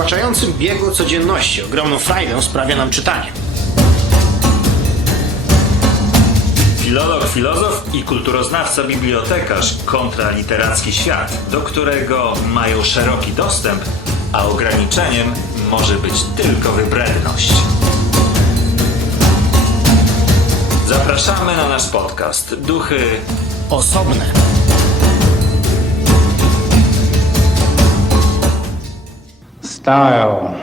przytłaczającym biegu codzienności ogromną frajdę sprawia nam czytanie. Filolog, filozof i kulturoznawca bibliotekarz kontra literacki świat, do którego mają szeroki dostęp, a ograniczeniem może być tylko wybredność. Zapraszamy na nasz podcast Duchy Osobne. Style.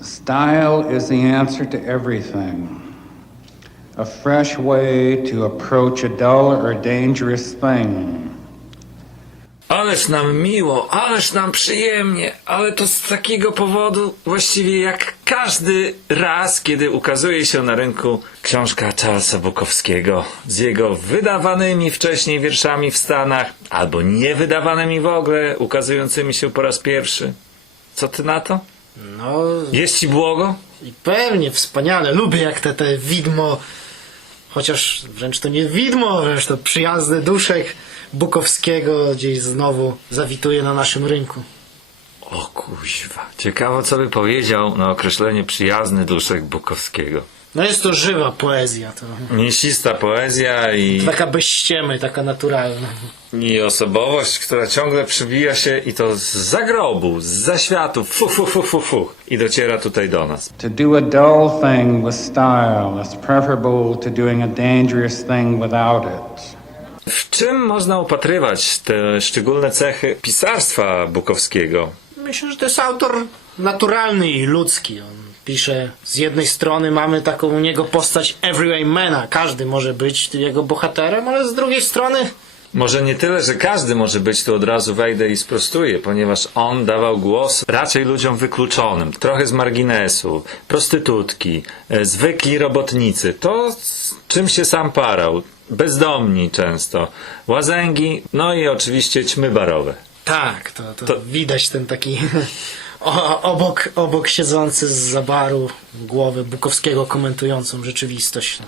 Style is the answer to everything. A fresh way to approach a dull or dangerous thing. Ależ nam miło, ależ nam przyjemnie, ale to z takiego powodu właściwie jak każdy raz, kiedy ukazuje się na rynku książka Charlesa Bukowskiego z jego wydawanymi wcześniej wierszami w Stanach, albo niewydawanymi w ogóle, ukazującymi się po raz pierwszy. Co ty na to? No Jest ci błogo? i pewnie wspaniale. Lubię jak te, te widmo, chociaż wręcz to nie widmo, wręcz to przyjazny duszek Bukowskiego gdzieś znowu zawituje na naszym rynku. O kuźwa, ciekawe co by powiedział na określenie przyjazny duszek Bukowskiego. No jest to żywa poezja, to Mięsista poezja i... taka bez ściemy, taka naturalna. I osobowość, która ciągle przybija się i to z zagrobu, z zaświatów, fu, fu, fu, fu, fu, i dociera tutaj do nas. To do a dull thing with style is preferable to doing a dangerous thing without it. W czym można upatrywać te szczególne cechy pisarstwa Bukowskiego? Myślę, że to jest autor naturalny i ludzki. On pisze, z jednej strony mamy taką u niego postać everywaymana, każdy może być jego bohaterem, ale z drugiej strony Może nie tyle, że każdy może być, tu od razu wejdę i sprostuję, ponieważ on dawał głos raczej ludziom wykluczonym, trochę z marginesu, prostytutki, e, zwykli robotnicy, to z czym się sam parał, bezdomni często, łazęgi, no i oczywiście ćmy barowe. tak, to, to, To- widać ten taki o, obok, obok siedzący z zabaru głowy Bukowskiego komentującą rzeczywistość.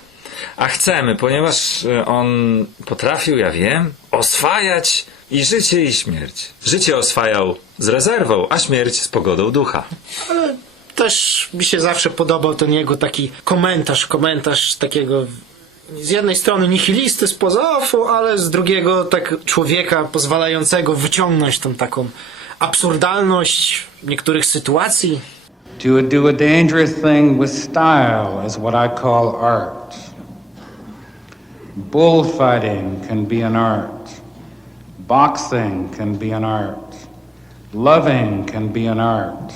A chcemy, ponieważ e, on potrafił, ja wiem, oswajać i życie i śmierć. Życie oswajał z rezerwą, a śmierć z pogodą ducha. Ale też mi się zawsze podobał ten jego taki komentarz, komentarz takiego z jednej strony nihilisty z pozofu, ale z drugiego tak człowieka pozwalającego wyciągnąć tą taką absurdalność niektórych sytuacji. To do a dangerous thing with style is what I call art. Bullfighting can be an art. Boxing can be an art. Loving can be an art.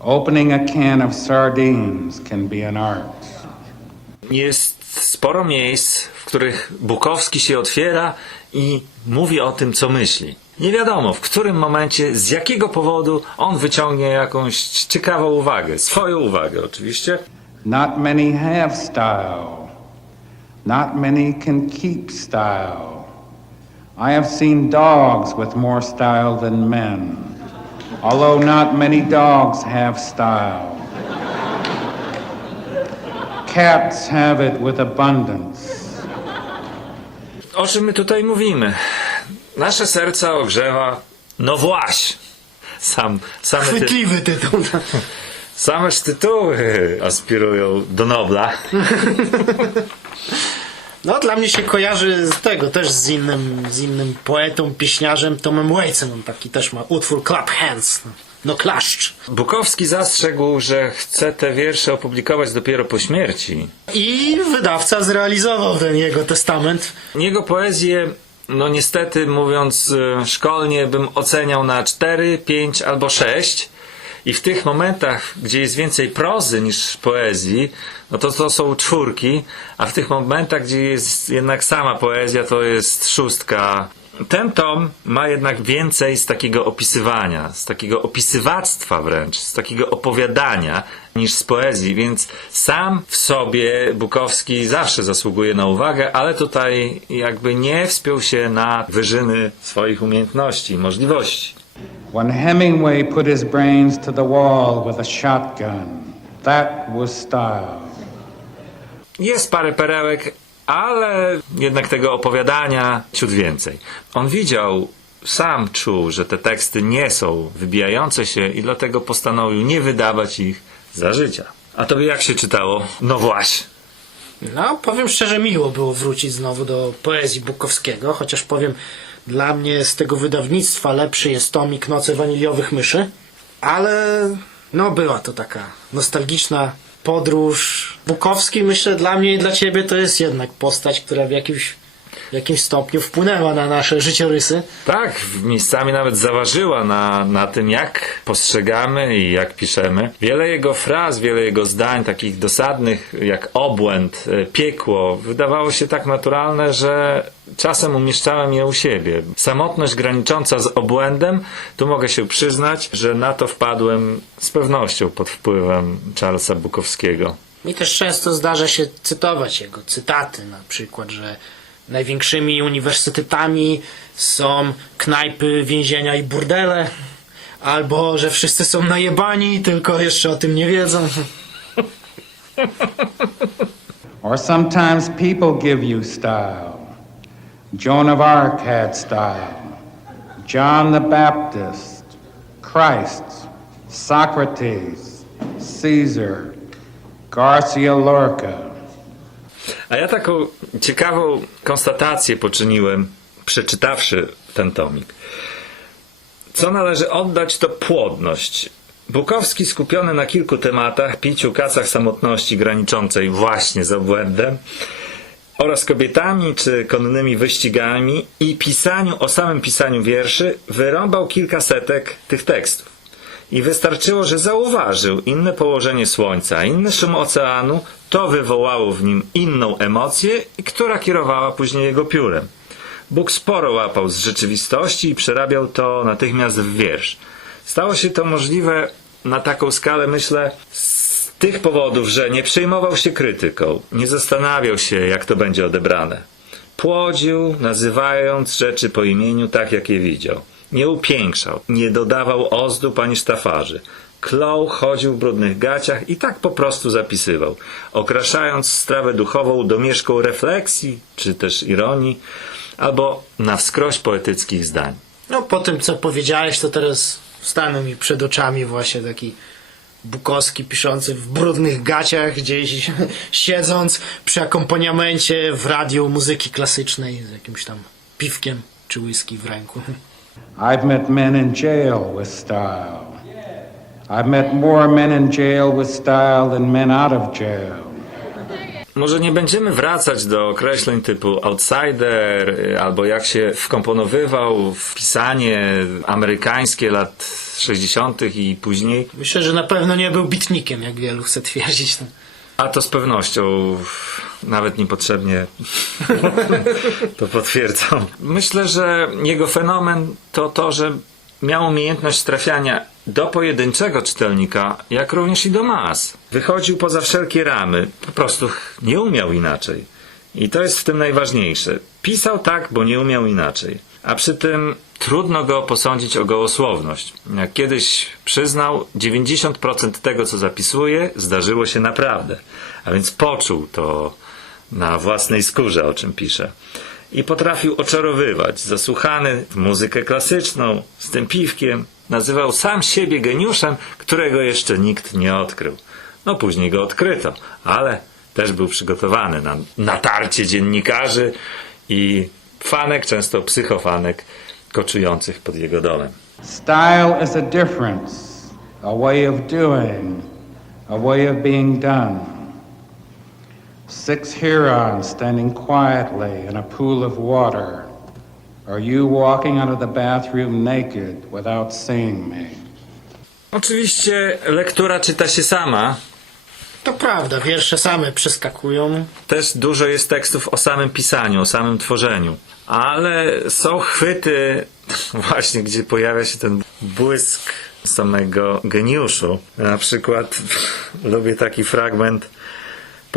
Opening a can of sardines can be an art. Jest sporo miejsc, w których Bukowski się otwiera i mówi o tym, co myśli. Nie wiadomo, w którym momencie, z jakiego powodu on wyciągnie jakąś ciekawą uwagę, swoją uwagę oczywiście. Not many have style. Not many can keep style. I have seen dogs with more style than men, although not many dogs have style. Cats have it with abundance. O czym my tutaj mówimy? Nasze serca ogrzewa, no właśnie, sam, same, ty, Chwytliwy tytuł. sameż tytuły aspirują do Nobla. No dla mnie się kojarzy z tego też z innym, z innym poetą, pieśniarzem Tomem Waitsem. On taki też ma utwór Clap Hands. No klaszcz. Bukowski zastrzegł, że chce te wiersze opublikować dopiero po śmierci. I wydawca zrealizował ten jego testament. Jego poezję, no niestety mówiąc e, szkolnie, bym oceniał na 4, 5 albo 6. I w tych momentach, gdzie jest więcej prozy niż poezji, no to to są czwórki, a w tych momentach, gdzie jest jednak sama poezja, to jest szóstka. Ten tom ma jednak więcej z takiego opisywania, z takiego opisywactwa wręcz, z takiego opowiadania niż z poezji, więc sam w sobie Bukowski zawsze zasługuje na uwagę, ale tutaj jakby nie wspiął się na wyżyny swoich umiejętności i możliwości. When Hemingway put his brains to the wall with a shotgun, that was style. Jest parę perełek, ale jednak tego opowiadania ciut więcej. On widział sam czuł, że te teksty nie są wybijające się i dlatego postanowił nie wydawać ich za życia. A tobie jak się czytało? No właśnie. No, powiem szczerze, miło było wrócić znowu do poezji Bukowskiego, chociaż powiem, dla mnie z tego wydawnictwa lepszy jest tomik Noce Waniliowych Myszy, ale no była to taka nostalgiczna podróż. Bukowski, myślę, dla mnie i dla ciebie to jest jednak postać, która w jakimś, w jakimś stopniu wpłynęła na nasze życiorysy. Tak, miejscami nawet zaważyła na, na tym, jak postrzegamy i jak piszemy. Wiele jego fraz, wiele jego zdań, takich dosadnych jak obłęd, e, piekło, wydawało się tak naturalne, że czasem umieszczałem je u siebie. Samotność granicząca z obłędem, tu mogę się przyznać, że na to wpadłem z pewnością pod wpływem Charlesa Bukowskiego. Mi też często zdarza się cytować jego cytaty, na przykład, że największymi uniwersytetami są knajpy, więzienia i burdele, albo że wszyscy są najebani, tylko jeszcze o tym nie wiedzą. Or sometimes people give you style. Joan of Arc had style. John the Baptist, Christ, Socrates, Caesar, Garcia Lorca. A ja taką ciekawą konstatację poczyniłem, przeczytawszy ten tomik. Co należy oddać, to płodność. Bukowski skupiony na kilku tematach, piciu, kacach samotności graniczącej właśnie z obłędem oraz kobietami czy konnymi wyścigami i pisaniu o samym pisaniu wierszy wyrąbał kilka setek tych tekstów. I wystarczyło, że zauważył inne położenie słońca, inny szum oceanu, to wywołało w nim inną emocję, która kierowała później jego piórem. Bóg sporo łapał z rzeczywistości i przerabiał to natychmiast w wiersz. Stało się to możliwe na taką skalę, myślę, z tych powodów, że nie przejmował się krytyką, nie zastanawiał się, jak to będzie odebrane. Płodził, nazywając rzeczy po imieniu tak, jak je widział. Nie upiększał, nie dodawał ozdób ani sztafarzy. Klął, chodził w brudnych gaciach i tak po prostu zapisywał, okraszając strawę duchową domieszką refleksji, czy też ironii, albo na wskroś poetyckich zdań. No po tym, co powiedziałeś, to teraz stanął mi przed oczami właśnie taki Bukowski piszący w brudnych gaciach, gdzieś siedząc przy akompaniamencie w radiu muzyki klasycznej z jakimś tam piwkiem czy whisky w ręku. I've met men in jail with style. I've met more men in jail with style than men out of jail. Może nie będziemy wracać do określeń typu outsider, y, albo jak się wkomponowywał w pisanie amerykańskie lat 60. i później, Myślę, że na pewno nie był bitnikiem, jak wielu chce twierdzić. a to z pewnością nawet niepotrzebnie to potwierdzam. Myślę, że jego fenomen to to, że miał umiejętność trafiania do pojedynczego czytelnika, jak również i do mas. Wychodził poza wszelkie ramy, po prostu nie umiał inaczej. I to jest w tym najważniejsze. Pisał tak, bo nie umiał inaczej. A przy tym trudno go posądzić o gołosłowność. Jak kiedyś przyznał, 90% tego, co zapisuje, zdarzyło się naprawdę. A więc poczuł to na własnej skórze, o czym pisze. I potrafił oczarowywać. Zasłuchany w muzykę klasyczną, z tym piwkiem, nazywał sam siebie geniuszem, którego jeszcze nikt nie odkrył. No później go odkryto, ale też był przygotowany na natarcie dziennikarzy i fanek, często psychofanek, koczujących pod jego domem. Style is a difference, a way of doing, a way of being done. Six Hurons standing quietly in a pool of water. Are you walking out of the bathroom naked without seeing me? Oczywiście lektura czyta się sama. To prawda, wiersze same przeskakują. Też dużo jest tekstów o samym pisaniu, o samym tworzeniu. Ale są chwyty, właśnie gdzie pojawia się ten błysk samego geniuszu. Na przykład lubię taki fragment.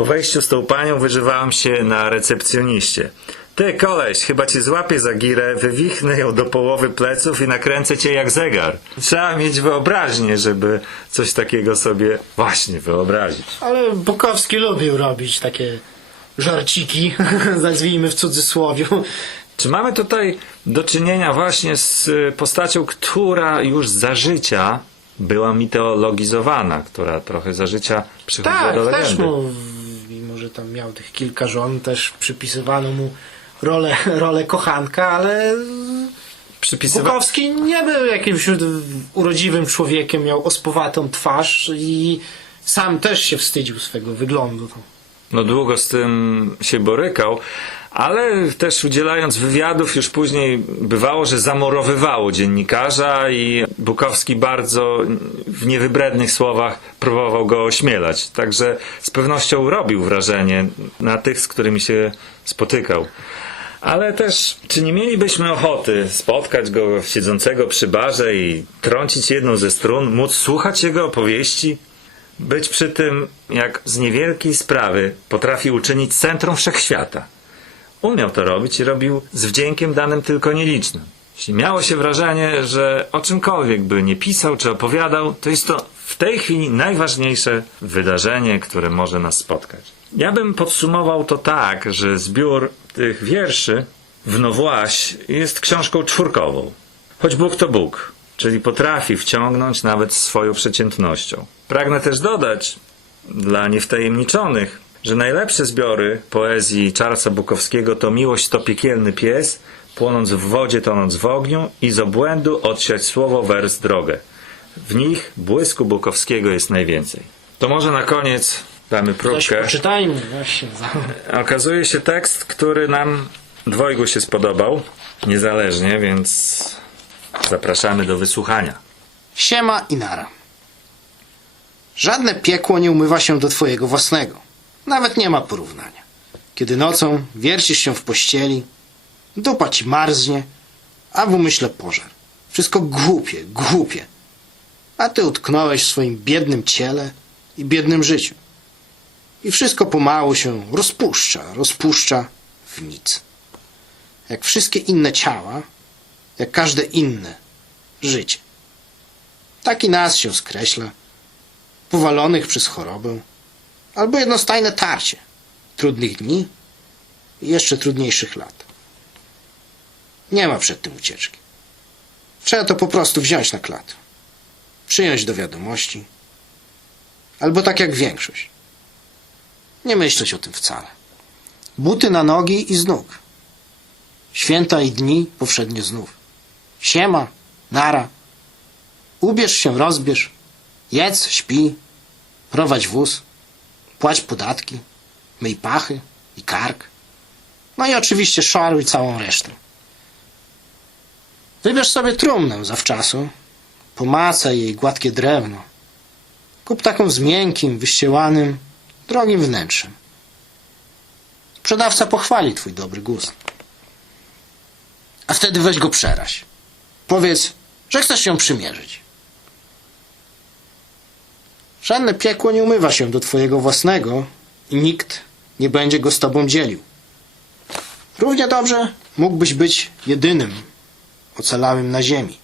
Po wejściu z tą panią wyżywałem się na recepcjoniście. Ty, koleś, chyba cię złapię za girę, wywichnę ją do połowy pleców i nakręcę cię jak zegar. Trzeba mieć wyobraźnię, żeby coś takiego sobie właśnie wyobrazić. Ale Bukowski lubił robić takie żarciki, nazwijmy w cudzysłowie. Czy mamy tutaj do czynienia właśnie z y, postacią, która już za życia była mitologizowana, która trochę za życia przychodziła Tak, do też legendy. mu, mimo że tam miał tych kilka żon, też przypisywano mu rolę, rolę kochanka, ale Przypisywa... Bukowski nie był jakimś urodziwym człowiekiem, miał ospowatą twarz i sam też się wstydził swego wyglądu. No długo z tym się borykał, ale też udzielając wywiadów już później bywało, że zamorowywało dziennikarza i Bukowski bardzo w niewybrednych słowach próbował go ośmielać. Także z pewnością robił wrażenie na tych, z którymi się spotykał. Ale też, czy nie mielibyśmy ochoty spotkać go siedzącego przy barze i trącić jedną ze strun, móc słuchać jego opowieści? Być przy tym, jak z niewielkiej sprawy potrafi uczynić centrum wszechświata. Umiał to robić i robił z wdziękiem danym tylko nielicznym. Jeśli miało się wrażenie, że o czymkolwiek by nie pisał czy opowiadał, to jest to w tej chwili najważniejsze wydarzenie, które może nas spotkać. Ja bym podsumował to tak, że zbiór tych wierszy w Nowłaś jest książką czwórkową. Choć Bóg to Bóg, czyli potrafi wciągnąć nawet swoją przeciętnością. Pragnę też dodać, dla niewtajemniczonych, że najlepsze zbiory poezji Charlesa Bukowskiego to Miłość to piekielny pies, Płonąc w wodzie, tonąc w ogniu i z obłędu odsiać słowo, wers, drogę. W nich błysku Bukowskiego jest najwięcej. To może na koniec damy próbkę. poczytajmy właśnie. Okazuje się tekst, który nam dwojgu się spodobał, niezależnie, więc zapraszamy do wysłuchania. Siema i nara. Żadne piekło nie umywa się do twojego własnego. Nawet nie ma porównania. Kiedy nocą wiercisz się w pościeli, dupa ci marznie, a w umyśle pożar. Wszystko głupie, głupie. A ty utknąłeś w swoim biednym ciele i biednym życiu. I wszystko pomału się rozpuszcza, rozpuszcza w nic. Jak wszystkie inne ciała, jak każde inne życie. Taki nas się skreśla, powalonych przez chorobę, albo jednostajne tarcie trudnych dni i jeszcze trudniejszych lat. Nie ma przed tym ucieczki. Trzeba to po prostu wziąć na klatę, przyjąć do wiadomości, albo tak jak większość. Nie myśleć o tym wcale. Buty na nogi i z nóg. Święta i dni powszednie znów. Siema, nara. Ubierz się, rozbierz. Jedz, śpi. Prowadź wóz. Płać podatki. Myj pachy i kark. No i oczywiście szaruj całą resztę. Wybierz sobie trumnę zawczasu. Pomacaj jej gładkie drewno. Kup taką z miękkim, wyściełanym, drogim wnętrzem. Sprzedawca pochwali twój dobry gust. A wtedy weź go przeraź. Powiedz, że chcesz się przymierzyć. Żadne piekło nie umywa się do twojego własnego i nikt nie będzie go z tobą dzielił. Równie dobrze mógłbyś być jedynym ocalałym na ziemi.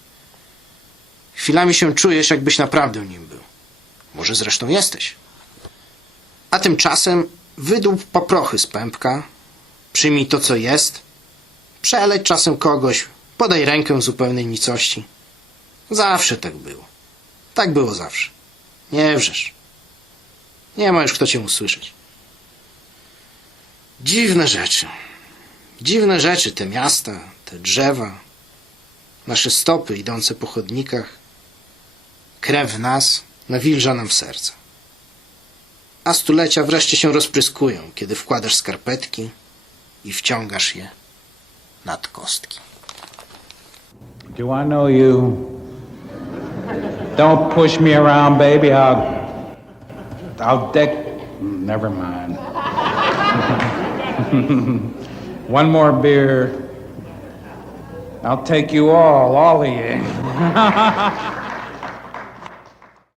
Chwilami się czujesz, jakbyś naprawdę nim był. Może zresztą jesteś. A tymczasem wydłup paprochy z pępka, przyjmij to, co jest, przeleć czasem kogoś, podaj rękę zupełnej nicości. Zawsze tak było. Tak było zawsze. Nie wrzesz. Nie ma już kto cię usłyszeć. Dziwne rzeczy. Dziwne rzeczy te miasta, te drzewa, nasze stopy idące po chodnikach, krew w nas nawilża nam serce. A stulecia wreszcie się rozpryskują, kiedy wkładasz skarpetki i wciągasz je nad kostki. Do I know you? Don't push me around, baby. I'll. I'll deck. Never mind. One more beer. I'll take you all, all of you.